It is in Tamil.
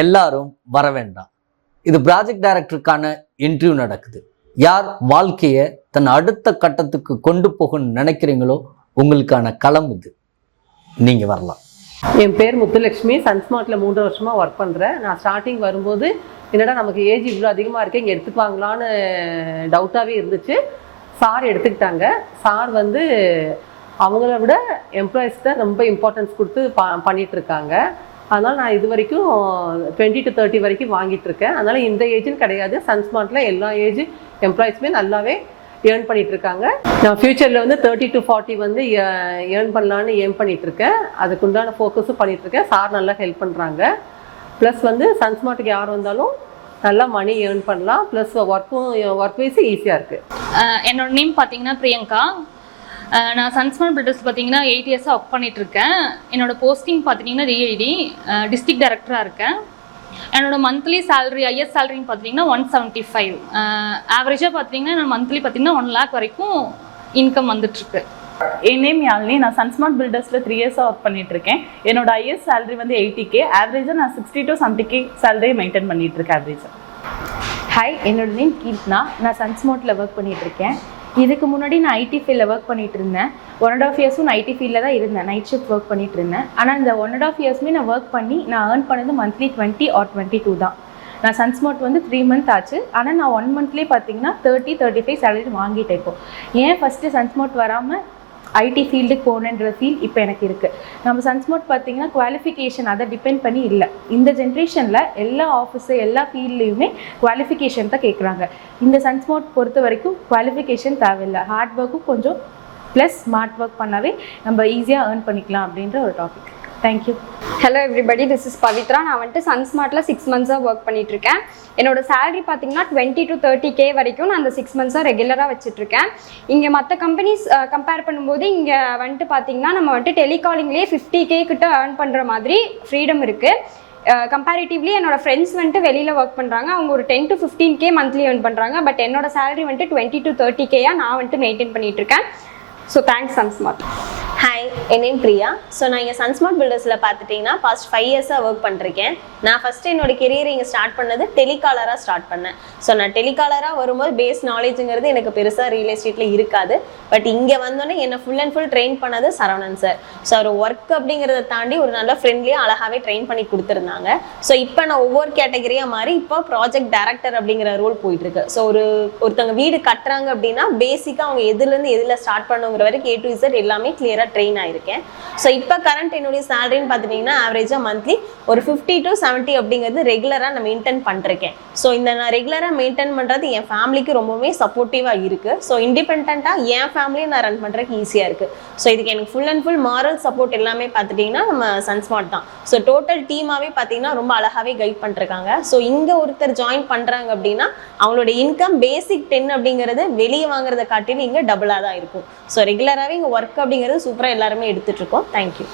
எல்லாரும் வர வேண்டாம். இது ப்ராஜெக்ட் டைரக்டருக்கான இன்டர்வியூ நடக்குது. யார் வாழ்க்கையை தன் அடுத்த கட்டத்துக்கு கொண்டு போகணும்னு நினைக்கிறீங்களோ உங்களுக்கான களம் இது. நீங்கள் வரலாம். என் பேர் முத்துலட்சுமி. சன்ஸ்மார்ட்டில் 3 வருஷமாக ஒர்க் பண்ணுறேன். நான் ஸ்டார்டிங் வரும்போது என்னடா நமக்கு ஏஜ் இவ்வளோ அதிகமாக இருக்குது, இங்கே எடுத்துக்குவாங்களான்னு டவுட்டாகவே இருந்துச்சு. சார் எடுத்துக்கிட்டாங்க. சார் வந்து அவங்கள விட எம்ப்ளாயிஸ் தான் ரொம்ப இம்பார்ட்டன்ஸ் கொடுத்து பண்ணிகிட்ருக்காங்க. அதனால் நான் இது வரைக்கும் 20 to 30 வரைக்கும் வாங்கிட்டுருக்கேன். அதனால் இந்த ஏஜ்னு கிடையாது. சன்ஸ்மார்ட்டில் எல்லா ஏஜ் எம்ப்ளாயிஸுமே நல்லாவே ஏர்ன் பண்ணிகிட்ருக்காங்க. நான் ஃப்யூச்சரில் வந்து 30 to 40 வந்து ஏர்ன் பண்ணலான்னு ஏர்ன் பண்ணிகிட்ருக்கேன். அதுக்குண்டான ஃபோக்கஸும் பண்ணிகிட்ருக்கேன். சார் நல்லா ஹெல்ப் பண்ணுறாங்க. ப்ளஸ் வந்து சன்ஸ்மார்ட்டுக்கு யார் வந்தாலும் நல்லா மணி ஏர்ன் பண்ணலாம். ப்ளஸ் ஒர்க் வைஸு ஈஸியாக இருக்குது. என்னோட நேம் பார்த்தீங்கன்னா பிரியங்கா. நான் சன்ஸ்மார்ட் பில்டர்ஸ் பார்த்தீங்கன்னா 8 இயர்ஸாக ஒர்க் பண்ணிகிட்ருக்கேன். என்னோட போஸ்டிங் பார்த்தீங்கன்னா டிஐடி டிஸ்ட்ரிக்ட் டைரக்டராக இருக்கேன். என்னோட மந்த்லி சேலரி ஐஎஸ் சேலரின்னு பார்த்தீங்கன்னா 175. ஆவரேஜாக பார்த்தீங்கன்னா நான் மந்த்லி பார்த்தீங்கன்னா 1 lakh வரைக்கும் இன்கம் வந்துட்டுருக்கு. என் நேம் யாழினி. நான் சன்ஸ்மார்ட் பில்டர்ஸில் 3 இயர்ஸாக ஒர்க் பண்ணிகிட்ருக்கேன். என்னோட ஐஎஸ் சேலரி வந்து 80K. ஆவரேஜாக நான் 60 to 70K சேலரியை மெயின்டைன் பண்ணிகிட்ருக்கேன் ஆவரேஜாக. ஹாய், என்னோட நேம் கீர்த்னா. நான் சன்ஸ்மார்ட்டில் ஒர்க் பண்ணிகிட்ருக்கேன். இதுக்கு முன்னாடி நான் ஐடி ஃபீல்டில் ஒர்க் பண்ணிகிட்டு இருந்தேன். 1.5 இயர்ஸும் நான் ஐடி ஃபீல்டில் தான் இருந்தேன். நைட் ஷிஃப்ட் ஒர்க் பண்ணிகிட்டு இருந்தேன். ஆனால் இந்த 1.5 இயர்ஸுமே நான் ஒர்க் பண்ணி நான் ஏர்ன் பண்ணது மந்த்லி 20 or 22 தான். நான் சன்ஸ்மார்ட் வந்து 3 months ஆச்சு. ஆனால் நான் 1 monthலேயே பார்த்தீங்கன்னா 30-35 சேலரி வாங்கிட்டேன். இப்போ ஏன் ஃபஸ்ட்டு சன்ஸ்மார்ட் வராமல் ஐடி ஃபீல்டுக்கு போகணுன்ற ஃபீல் இப்போ எனக்கு இருக்குது. நம்ம சன்ஸ்மார்ட் பார்த்தீங்கன்னா குவாலிஃபிகேஷன் அதை டிபெண்ட் பண்ணி இல்லை. இந்த ஜென்ரேஷனில் எல்லா ஆஃபீஸு எல்லா ஃபீல்ட்லேயுமே குவாலிஃபிகேஷன் தான் கேட்குறாங்க. இந்த சன்ஸ்மார்ட் பொறுத்த வரைக்கும் குவாலிஃபிகேஷன் தேவையில்லை. ஹார்ட் ஒர்க்கும் கொஞ்சம் ப்ளஸ் ஸ்மார்ட் ஒர்க் பண்ணாவே நம்ம ஈஸியாக ஏர்ன் பண்ணிக்கலாம் அப்படின்ற ஒரு topic. Thank you. Hello everybody, this is Pavithra. நான் வந்துட்டு சன்ஸ்மார்ட்டில் 6 months ஒர்க் பண்ணிகிட்ருக்கேன். என்னோட சேலரி பார்த்தீங்கன்னா 20 to 30K வரைக்கும் நான் அந்த 6 months ரெகுலராக வச்சுட்ருக்கேன். இங்கே மற்ற கம்பெனிஸ் கம்பேர் பண்ணும்போது இங்கே வந்துட்டு பார்த்தீங்கன்னா நம்ம வந்துட்டு டெலிகாலிங்லேயே 50K கிட்ட ஏர்ன் பண்ணுற மாதிரி ஃப்ரீடம் இருக்குது. கம்பேரிட்டிவ்லி என்னோட ஃப்ரெண்ட்ஸ் வந்துட்டு வெளியில் ஒர்க் பண்ணுறாங்க. அவங்க ஒரு 10 to 15K மந்த்லி ஏர்ன் பண்ணுறாங்க. பட் என்னோட சேலரி வந்துட்டு 20 to 30K நான் வந்துட்டு மெயின்டைன் பண்ணிகிட்ருக்கேன். So thanks SunSmart. ஹாய், என் நேம் பிரியா. ஸோ நான் இங்கே சன்ஸ்மார்ட் பில்டர்ஸில் பார்த்துட்டிங்கன்னா பாஸ்ட் 5 இயர்ஸாக ஒர்க் பண்ணிருக்கேன். நான் ஃபஸ்ட்டு என்னோட கெரியர் இங்கே ஸ்டார்ட் பண்ணது டெலிகாலராக ஸ்டார்ட் பண்ணேன். ஸோ நான் டெலிகாலராக வரும்போது பேஸ் நாலேஜுங்கிறது எனக்கு பெருசாக ரியல் எஸ்டேட்டில் இருக்காது. பட் இங்கே வந்தோன்னே என்னை ஃபுல் அண்ட் ஃபுல் ட்ரெயின் பண்ணது சரவணன் சார். ஸோ அவர் ஒர்க் அப்படிங்கிறத தாண்டி ஒரு நல்ல ஃப்ரெண்ட்லியாக அழகாகவே ட்ரெயின் பண்ணி கொடுத்துருந்தாங்க. ஸோ இப்போ நான் ஒவ்வொரு கேட்டகரியாக மாறி இப்போ ப்ராஜெக்ட் டைரக்டர் அப்படிங்கிற ரோல் போயிட்டுருக்கு. ஸோ ஒருத்தவங்க வீடு கட்டுறாங்க அப்படின்னா பேசிக்காக அவங்க எதுலேருந்து எதில் ஸ்டார்ட் பண்ணுங்கிற வரைக்கும் A to Z எல்லாமே கிளியராக ட்ரெயின் ஆயிருக்கேன். ஸோ இப்போ கரண்ட் என்னுடைய சேலரின்னு பார்த்துட்டிங்கன்னா ஆவரேஜாக மந்த்லி ஒரு 50 to 70 அப்படிங்கிறது ரெகுலராக நான் மெயின்டைன் பண்ணிருக்கேன். ஸோ இந்த நான் ரெகுலராக மெயின்டைன் பண்ணுறது என் ஃபேமிலிக்கு ரொம்பவே சப்போர்ட்டிவாக இருக்குது. ஸோ இண்டிபெண்ட்டாக என் ஃபேமிலியை நான் ரன் பண்ணுறதுக்கு ஈஸியாக இருக்குது. ஸோ இதுக்கு எனக்கு full and full moral support எல்லாமே பார்த்துட்டிங்கன்னா நம்ம சன்ஸ்மார்ட் தான். ஸோ டோட்டல் டீமாகவே பார்த்தீங்கன்னா ரொம்ப அழகாகவே கைட் பண்ணிருக்காங்க. ஸோ இங்கே ஒருத்தர் ஜாயின் பண்ணுறாங்க அப்படின்னா அவங்களோட இன்கம் பேசிக் 10 அப்படிங்கிறது வெளியே வாங்குறத காட்டிலும் இங்கே டபுளாக தான் இருக்கும். ஸோ ரெகுலராகவே இங்கே ஒர்க் அப்படிங்கிறது சூப்பராக எல்லாருமே எடுத்துகிட்டு இருக்கோம். தேங்க்யூ.